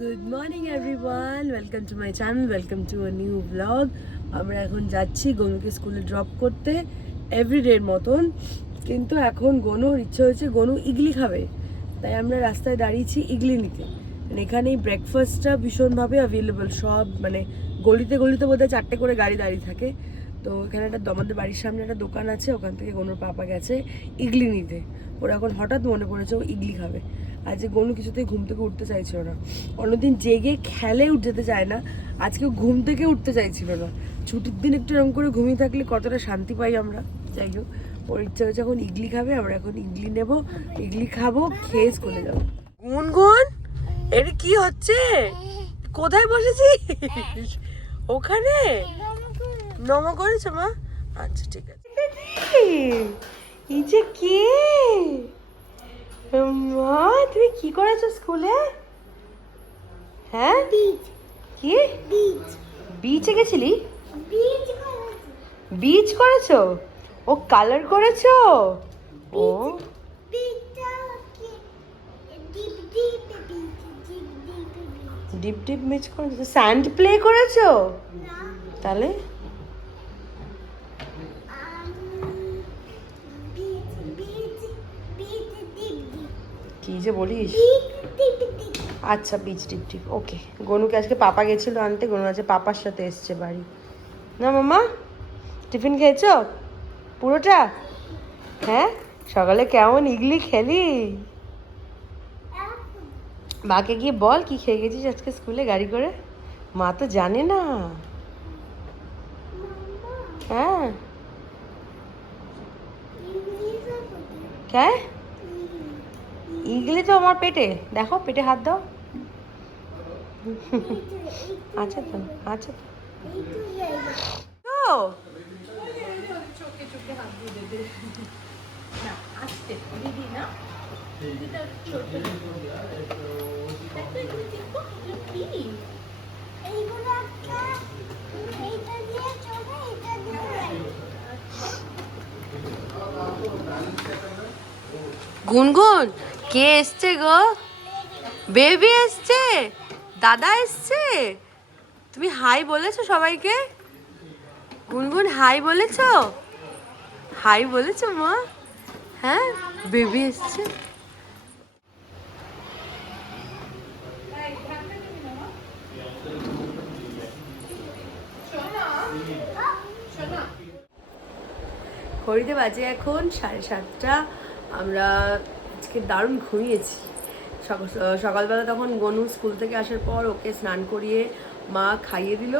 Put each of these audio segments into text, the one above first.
Good morning everyone, welcome to my channel, welcome to a new blog. আমরা এখন যাচ্ছি গনুকে স্কুলে ড্রপ করতে এভরিডের মতন। কিন্তু এখন গনুর ইচ্ছে হয়েছে গনু ইডলি খাবে, তাই আমরা রাস্তায় দাঁড়িয়েছি ইডলি নিতে। এখানেই ব্রেকফাস্টটা ভীষণভাবে অ্যাভেলেবল, সব মানে গলিতে গলিতে বোধহয় 4টে করে গাড়ি দাঁড়িয়ে থাকে। তো এখানে আমাদের বাড়ির সামনে একটা দোকান আছে, ওখান থেকে গনুর পাপা গেছে ইডলি নিতে। ওর এখন হঠাৎ মনে পড়েছে ও ইডলি খাবে। আজ গনু কিছুতেই ঘুম থেকে উঠতে চাইছিল না। অন্যদিন জেগে খেলে যেতে চায় না, আজকে ঘুম থেকে উঠতে চাইছিল না। ছুটির দিন একটু এরকম করে ঘুমিয়ে থাকলে কতটা শান্তি পাই আমরা। যাই হোক, ওর ইচ্ছা হচ্ছে এখন ইডলি খাবে, আমরা এখন ইডলি নেব, ইডলি খাবো, খেয়ে স্কুলে যাবো। গুনগুন, এটা কি হচ্ছে? কোথায় বসেছিস? ওখানে নমো করেছো মা? আচ্ছা ঠিক আছে। এই যে কে মা, তুমি কি করেছো স্কুলে? হ্যাঁ, কি বিচে গেছিলি? বিচ করেছো? ও কালার করেছো? ও ডিপ ডিপ বিচ করেছো? স্যান্ড প্লে করেছো? তাহলে কি যে বলিস। আচ্ছা, বিচ টিপ টিপ, ওকে। গনুকে আজকে পাপা গেছিল আনতে, গনু আজকে পাপার সাথে এসছে বাড়ি। না মামা, টিফিন খেয়েছো পুরোটা? হ্যাঁ, সকালে কেমন ইডলি খেলি? মাকে গিয়ে বল কি খেয়ে গেছিস আজকে স্কুলে গাড়ি করে। মা তো জানে না। হ্যাঁ, কে? ইগলি তো আমার পেটে, দেখো পেটে হাত দাও। আচ্ছা তো, আচ্ছা তো। গুনগুন, কে এসছে গো? বেবি এসছে, দাদা এসছে। তুমি হাই বলেছো সবাইকে? গুনগুন হাই বলেছো? হাই বলেছো মা? হ্যাঁ, বেবি এসছে। ঘড়িতে বাজে এখন 7:30। আমরা আজকে দারুণ ঘুমিয়েছি। সকালবেলা তখন গনু স্কুল থেকে আসার পর ওকে স্নান করিয়ে মা খাইয়ে দিল।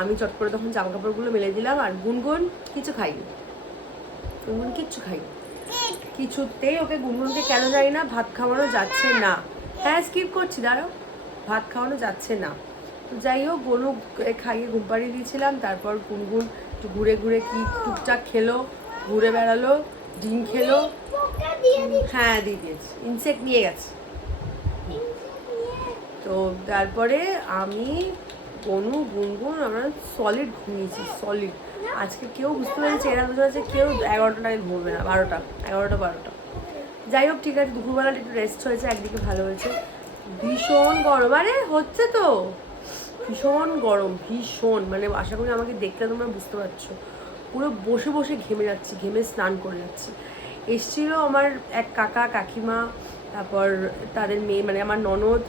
আমি চট করে তখন জামা কাপড়গুলো মেলে দিলাম, আর গুনগুন কিছু খাইনি। গুনগুন কিচ্ছু খাইনি কিছুতেই। ওকে গুনগুনকে কেন জানি না ভাত খাওয়ানো যাচ্ছে না। হ্যাঁ, স্কিপ করছি, দাঁড়াও। ভাত খাওয়ানো যাচ্ছে না। তো যাই হোক, গনু খাইয়ে ঘুম পাড়িয়ে দিয়েছিলাম। তারপর গুনগুন একটু ঘুরে ঘুরে কি টুকটাক খেলো, ঘুরে বেড়ালো, ডিম খেলো। হ্যাঁ, দিয়ে দিয়েছি, ইনসেক্ট নিয়ে গেছে। তো তারপরে আমি, গনু, গুনগুন আমরা সলিড ঘুমিয়েছি, সলিড। আজকে কেউ বুঝতে পেরেছে, এরা বুঝতে পারছে কেউ 11টায় ঘুমবে না, 12টা, 11টা 12টা। যাই হোক, ঠিক আছে, দুপুরবেলাটা একটু রেস্ট হয়েছে, একদিকে ভালো হয়েছে। ভীষণ গরম, আরে হচ্ছে তো ভীষণ গরম, ভীষণ, মানে আশা করি আমাকে দেখতে তোমরা বুঝতে পারছো। পুরো বসে বসে ঘেমে যাচ্ছি, ঘেমে স্নান করে যাচ্ছি। এসছিল আমার এক কাকা কাকিমা, তারপর তাদের মেয়ে, মানে আমার ননদ,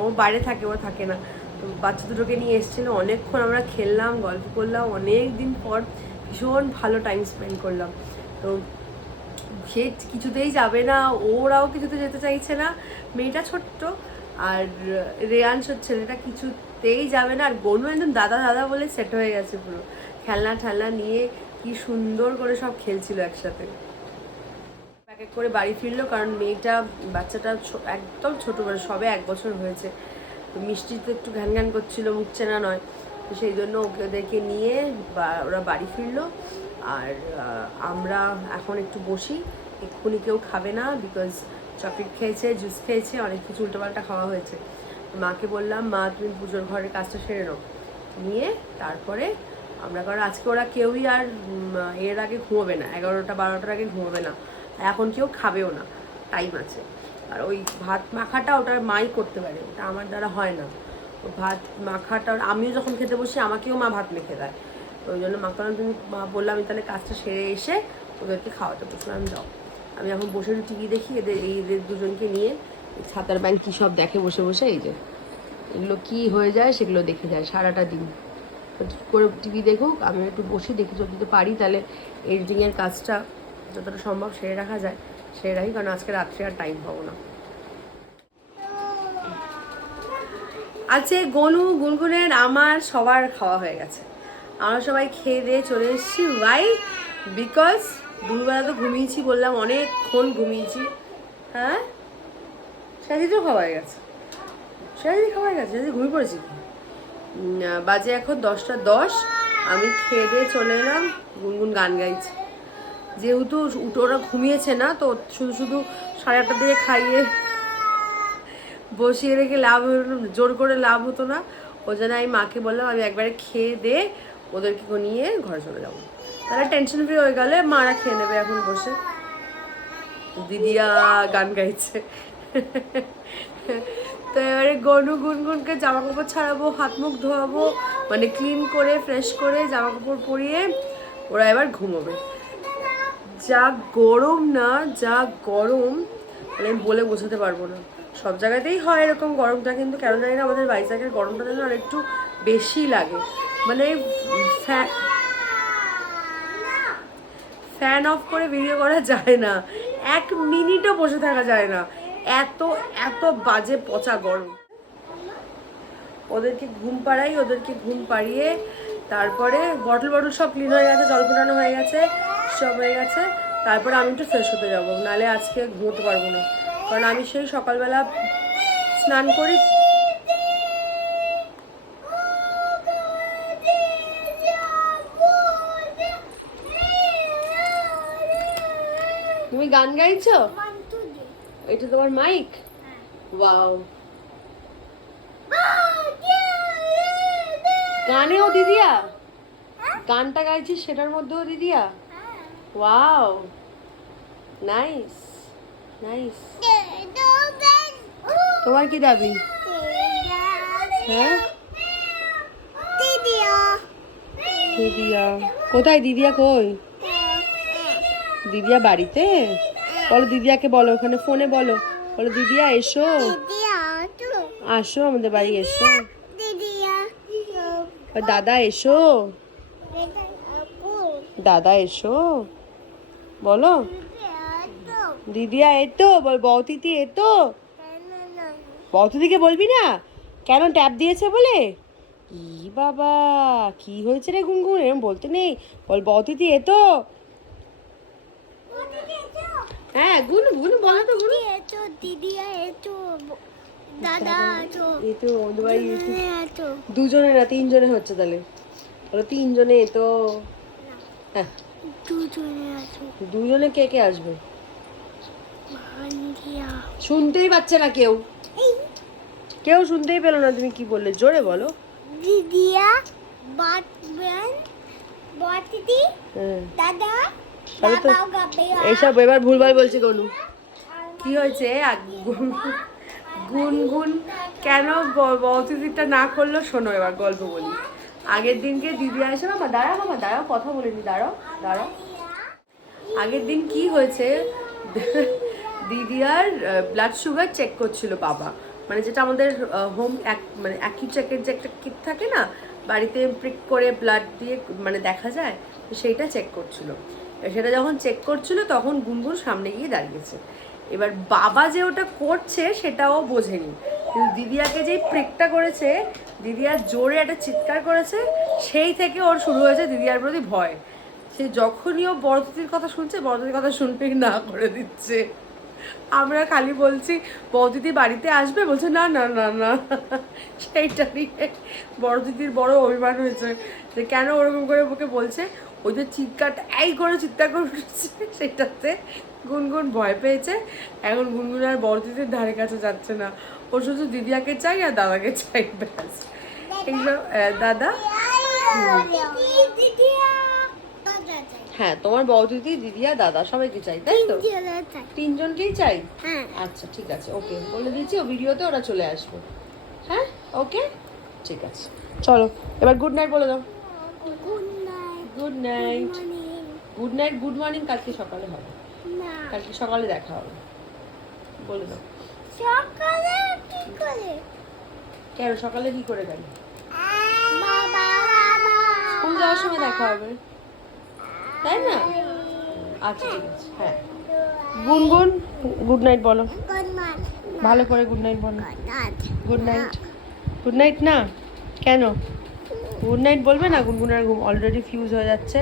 ও বাইরে থাকে, ওরা থাকে না। তো বাচ্চা দুটোকে নিয়ে এসেছিলো, অনেকক্ষণ আমরা খেললাম, গল্প করলাম, অনেক দিন পর ভীষণ ভালো টাইম স্পেন্ড করলাম। তো সে কিছুতেই যাবে না, ওরাও কিছুতে যেতে চাইছে না। মেয়েটা ছোট্ট, আর রেয়ান ছেলেটা কিছুতেই যাবে না। আর গনু একদম দাদা দাদা বলে সেট হয়ে গেছে পুরো, খেলনা ঠেলনা নিয়ে কি সুন্দর করে সব খেলছিল একসাথে। এক এক করে বাড়ি ফিরলো, কারণ মেয়েটা, বাচ্চাটা একদম ছোটো, মানে সবে 1 বছর হয়েছে। তো মিষ্টিতে একটু ঘ্যান ঘ্যান করছিল, মুখ চেনা নয়। তো সেই জন্য ওদেরকে নিয়ে ওরা বাড়ি ফিরলো। আর আমরা এখন একটু বসি। এক্ষুনি কেউ খাবে না, বিকজ চকলেট খেয়েছে, জুস খেয়েছে, অনেক কিছু উল্টোপাল্টা খাওয়া হয়েছে। মাকে বললাম, মা তুমি পুজোর ঘরের কাজটা সেরে নাও, নিয়ে তারপরে আমরা, কারণ আজকে ওরা কেউই আর এর আগে ঘুমোবে না, 11টা 12টার আগে ঘুমোবে না, এখন কেউ খাবেও না, টাইম আছে। আর ওই ভাত মাখাটা ওটা মাই করতে পারে, ওটা আমার দ্বারা হয় না। তো ভাত মাখাটা আমিও যখন খেতে বসি আমাকেও মা ভাত মেখে দেয়। তো ওই জন্য মাকে তুমি বললাম আমি তাহলে কাজটা সেরে এসে ওদেরকে খাওয়াতে বসলাম। যাও, আমি এখন বসে টিভি দেখি, এদের দুজনকে নিয়ে ছাতার ব্যাংক কী সব দেখে বসে বসে। এই যে এগুলো কী হয়ে যায় সেগুলো দেখে যায় সারাটা দিন করে টিভি দেখুক, আমি একটু বসি দেখি, যদি পারি তাহলে এডিটিংয়ের কাজটা যতটা সম্ভব সেরে রাখা যায় সেরে রাখি, কারণ আজকে রাত্রে আর টাইম পাবো না। আজকে গনু গুনগুনের আমার সবার খাওয়া হয়ে গেছে, আমরা সবাই খেয়ে দিয়ে চলে এসেছি। ওয়াই? বিকজ দুপুরবেলা তো ঘুমিয়েছি বললাম, অনেকক্ষণ ঘুমিয়েছি। হ্যাঁ, সাজিদও খাওয়া হয়ে গেছে, সাজিদ খাওয়া হয়ে গেছে, সাজিদ ঘুমিয়ে পড়েছি। বাজে এখন 10টা 10, আমি খেয়ে দিয়ে চলে এলাম। গুনগুন গান গাইছে, যেহেতু ওরা ঘুমিয়েছে না, তো শুধু শুধু 8:30 দিকে খাইয়ে বসিয়ে রেখে লাভ জোর করে লাভ হতো না। ওই জন্য আমি মাকে বললাম আমি একবারে খেয়ে দিয়ে ওদেরকে নিয়ে ঘরে চলে যাবো, তাহলে টেনশন ফ্রি হয়ে গেলে মারা খেয়ে নেবে এখন বসে। দিদিয়া গান গাইছে। তো এবারে গনু গুনগুনকে জামা কাপড় ছাড়াবো, হাত মুখ ধোয়াবো, মানে ক্লিন করে ফ্রেশ করে জামা কাপড় পরিয়ে ওরা এবার ঘুমোবে। যা গরম না, যা গরম, মানে আমি বলে বোঝাতে পারবো না। সব জায়গাতেই হয় এরকম গরমটা, কিন্তু কেন জানি না আমাদের ভাইজ্যাগের গরমটা যেন আর একটু বেশি লাগে। মানে ফ্যান অফ করে ভিডিও করা যায় না, 1 মিনিটও বসে থাকা যায় না, এত এত বাজে পচা গরম। ওদেরকে ঘুম পাড়াই, ওদেরকে ঘুম পাড়িয়ে তারপরে বটল সব ক্লিন হয়ে গেছে, জল ফোটানো হয়ে গেছে, সব হয়ে গেছে। তারপরে আমি একটু ফ্রেশ হতে যাবো, নাহলে আজকে ঘুমোতে পারবো না, কারণ আমি সেই সকালবেলা স্নান করি। তুমি গান গাইছো? এটা তোমার মাইক? ওয়াও, গানেও দিদিয়া, গানটা গাইছিস সেটার মধ্যেও দিদিয়া? Wow, nice nice. তোমার কি দাবি? হ্যাঁ, দিদিয়া কোথায়? দিদিয়া কই? দিদিয়া বাড়িতে? বলো দিদিয়াকে, বলো ওখানে ফোনে বলো, বলো দিদিয়া এসো, আসো আমাদের বাড়ি এসো, দাদা এসো, দাদা এসো, বলো দিদিয়া এতো, বল বৌতিতি এতো। বৌতিদিকে বলবি না কেন? ট্যাপ দিয়েছে বলে? ই বাবা, কি হয়েছে রে গুনগুন, এরকম বলতে নেই, বল বৌতিতি এতো। হ্যাঁ গুন গুন বলো তো, গুন এতো, দিদিয়া এতো, দাদা এতো, এতো আমাদের বাড়ি এতো। দুজনে না তিনজনে হচ্ছে তাহলে, বলো তিনজনে এতো। হ্যাঁ দুজনে কে কে আসবে? শুনতেই পাচ্ছে না কেউ, কেউ শুনতেই পেলো না, তুমি কি বললে? জোরে বলো। দিদিয়া, দাদা, এইসব এবার ভুলভাল বলছে গনু। কি হয়েছে? গুনগুন কেন অতিথিটা না করলো শোনো, এবার গল্প বলি। আগের দিনকে দিদি আসে, মামা দাঁড়াও কথা বলিনি, দাঁড়াও। আগের দিন কি হয়েছে, দিদিয়ার ব্লাড সুগার চেক করছিল বাবা, মানে যেটা আমাদের হোম মানে একই চেকের যে একটা কিট থাকে না, বাড়িতে প্রিক করে ব্লাড দিয়ে মানে দেখা যায়, সেইটা চেক করছিল। সেটা যখন চেক করছিল তখন গুনগুন সামনে গিয়ে দাঁড়িয়েছে। এবার বাবা যে ওটা করছে সেটাও বোঝেনি, কিন্তু দিদিয়াকে যেই প্রিকটা করেছে, দিদিয়ার জোরে একটা চিৎকার করেছে, সেই থেকে ওর শুরু হয়েছে দিদিয়ার প্রতি ভয়। সে যখনই ও বড়দিদির কথা শুনছে, বড়দিদির কথা শুনতেই না করে দিচ্ছে। আমরা খালি বলছি বড়দিদি বাড়িতে আসবে, বলছে না না না না। সেইটা নিয়ে বড়দিদির বড় অভিমান হয়েছে যে কেন ওরকম করে ওকে বলছে। ওই যে চিৎকারটা এই করে চিৎকার করে উঠছে, সেটাতে গুনগুন ভয় পেয়েছে। এখন গুনগুন আর বড়দিদির ধারে কাছে যাচ্ছে না, ও শুধু দিদিয়াকে চাই আর দাদাকে চাই, ব্যাস। এইসব দাদা হ্যাঁ, তোমার বৌদিদি, দিদি আর দাদা সবাইকে চাই, তাই তো? তিনজনকেই চাই। হ্যাঁ। আচ্ছা ঠিক আছে, ওকে বলে দিচ্ছি, ও ভিডিওতে ওরা চলে আসবে। হ্যাঁ, ওকে, ঠিক আছে। চলো এবার গুড নাইট বলে দাও। Good night. Good night. Morning. Good night, good morning কালকে সকালে হবে। না, কালকে সকালে দেখা হবে, বলে দাও। সকালে কি করে? কেন সকালে কি করে গেল? বাবা স্কুল যাওয়ার সময় দেখা হবে, তাই না? আচ্ছা ঠিক আছে, হ্যাঁ। গুনগুন গুড নাইট বলো, গুড নাইট। ভালো করে গুড নাইট বলো। Good night. Good night. Good night না, কেন গুড নাইট বলবে না? গুনগুনের ঘুম অলরেডি ফিউজ হয়ে যাচ্ছে,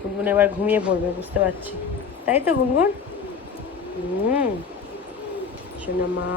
গুনগুন এবার ঘুমিয়ে পড়বে বুঝতে পারছি, তাই তো গুনগুন? শোনা মা।